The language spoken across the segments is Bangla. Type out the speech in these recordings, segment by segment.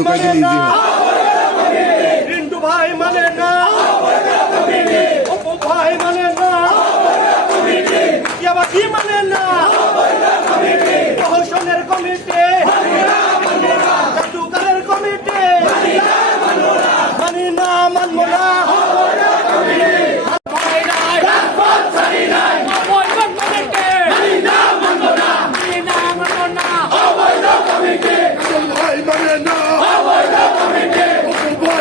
ঢুকাই দিলে ইজি হয় রিন্টু ভাই মানে না। অপু ভাই মানে না। ইয়াবাকি মানে না? প্রহসনের কমিটি জাদুকারের কমিটি মানি না মানবো না ভাই মানে না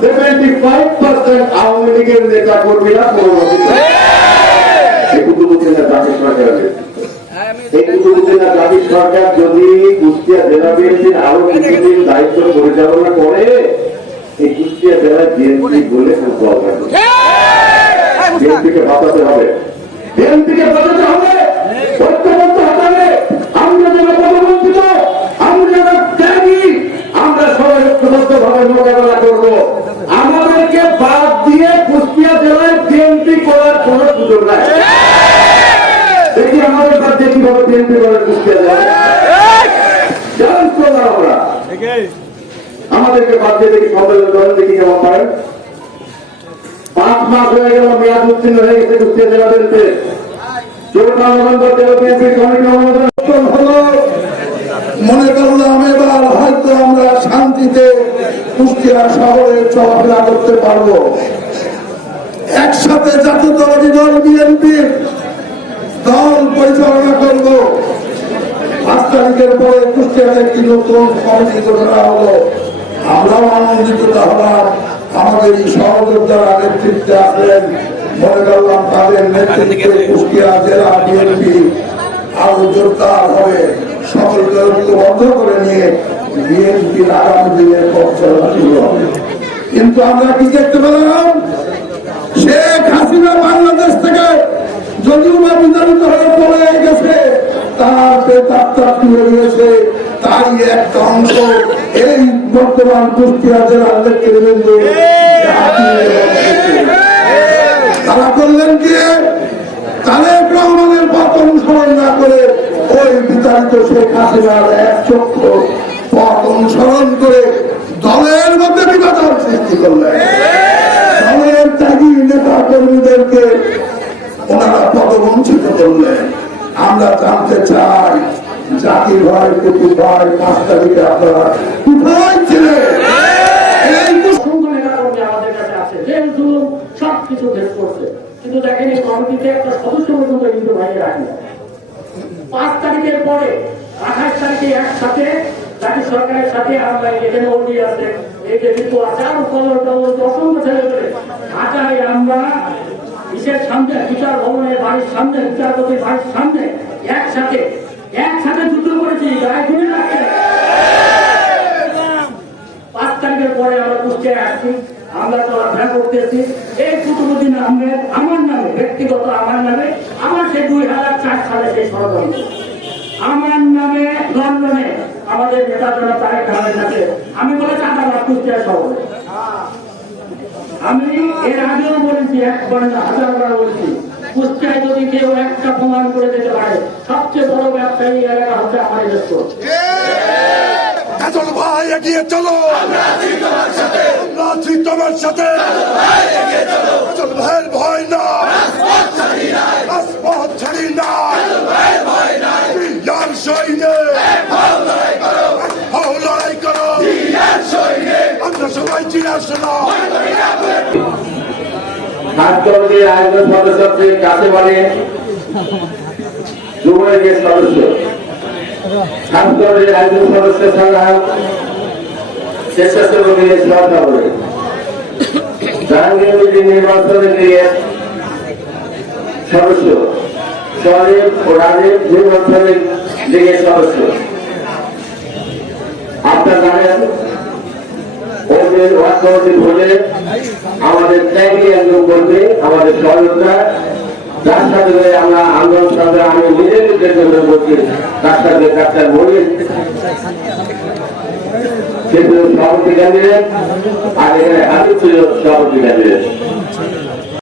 সেভেন্টি ফাইভ পার্সেন্ট আওয়ামী লীগের নেতা কর্মীরা পরবর্তী সরকার যদি কুষ্টিয়া জেলা বিএনপির আরও কিছুদিন দায়িত্ব পরিচালনা করে এই কুষ্টিয়া জেলায় বিএনপি বলে নেই। বিএনপিকে বাঁচাতে হবে। বিএনপিকে বাঁচাতে হবে। সুযোগ নাই। দেখি আমাদের দিয়ে কীভাবে কুষ্টিয়া তো আমরা আমাদেরকে দেখি দেখি পাঁচ মাস হয়ে গেল, মেয়াদ উত্তীর্ণ হয়ে গেছে, কুষ্টিয়া জেলা মনে করলাম এবার হয়তো আমরা শান্তিতে কুষ্টিয়া শহরে চলাফেরা করতে পারব। একসাথে জাতীয়তাবাদী দল বিএনপির দল পরিচালনা করব পাঁচ তারিখের পরে কুষ্টিয়াতে একটি নতুন কমিটি ঘোষণা হলো। আমরাও আনন্দিত হলাম আমাদের এই সহযোদ্ধারা নেতৃত্বে আছেন মনে করলাম তাদের নেতৃত্বে কুষ্টিয়া জেলা বিএনপি। আরও জোরদার হবে সকলকে ঐক্যবদ্ধ করে নিয়ে বিএনপির আগামী দিনের পথ চলা শুরু হবে। কিন্তু আমরা কি দেখতে পেলাম? শেখ হাসিনা বাংলাদেশ থেকে যদিও বা বিতাড়িত হয়ে তুলে গিয়েছে তাই একটা অংশ এই বর্তমান কুষ্টিয়া জেলার নেতৃবৃন্দ তারা করলেন তারেক রহমানের না করে ওই শেখ হাসিনার এক করে দলের মধ্যে সৃষ্টি করলেন। দলের ত্যাগী নেতা কর্মীদেরকে ওনারা পদবঞ্চিত করলেন। আমরা জানতে চাই জাতির ভাই কুকুর ভাই তারিখে আপনারা কোথায় ছিলেন? এই অসংখ্য নেতা কর্মী আমাদের কাছে আছে। জেল জুলুম সবকিছু ভেদ করছে। কিন্তু দেখেন এই কমিটিতে একটা সদস্য পর্যন্ত কিন্তু ভাইয়ে রাখি পাঁচ তারিখের পরে আঠাশ তারিখে একসাথে সরকারের সাথে আমরা এখানে ওডি আছে এই যে ঋতু আছে আরও কলর অসংখ্য ছেলে পেলে। ঢাকায় আমরা বিশেষ সামনে বিচার ভবনের বাড়ির সামনে বিচারপতির বাড়ির সামনে একসাথে একসাথে যুদ্ধ করেছি গায়ে গুলি রাখছে পাঁচ তারিখের পরে আমরা কুষ্টিয়ায় আসছি, আমরা চলাফেরা করতেছি। এই কুতুবুদ্দিন আহমেদ আমার নামে, ব্যক্তিগত আমার নামে, আমার সেই দুই হাজার চার সালে সেই ষড়যন্ত্র। আমার নামে লন্ডনে আমাদের নেতা জনক তারেক কাছে, আমি বলে চাঁদাবাদ কুষ্টিয়া শহরে। আমি এর আগেও বলেছি একবার হাজারবার বলছি কুষ্টিয়ায় যদি কেউ একটা প্রমাণ করে দিতে পারে, সবচেয়ে বড় ব্যবসায়ী এলাকা হচ্ছে আমার দেশ কাজল ভাই এগিয়ে চলো। আমরা আছি তোমার সাথে। আমরা সবাই চিনা শোনা হাত কমিটির আয়োজন সদস্যদের কাছে বলে যুবলীগের সদস্য। হাত কমিটির সদস্য সদস্য সদস্য। আপনার জানেন ওদের রাজনৈতিক হলে আমাদের করবে, আমাদের সাথে আমরা আন্দোলন আমি নিজে নিজের জন্য করছি তার সাথে ডাক্তার মরিস সভাপতি ক্যান্ডিডেট আর এখানে সভাপতি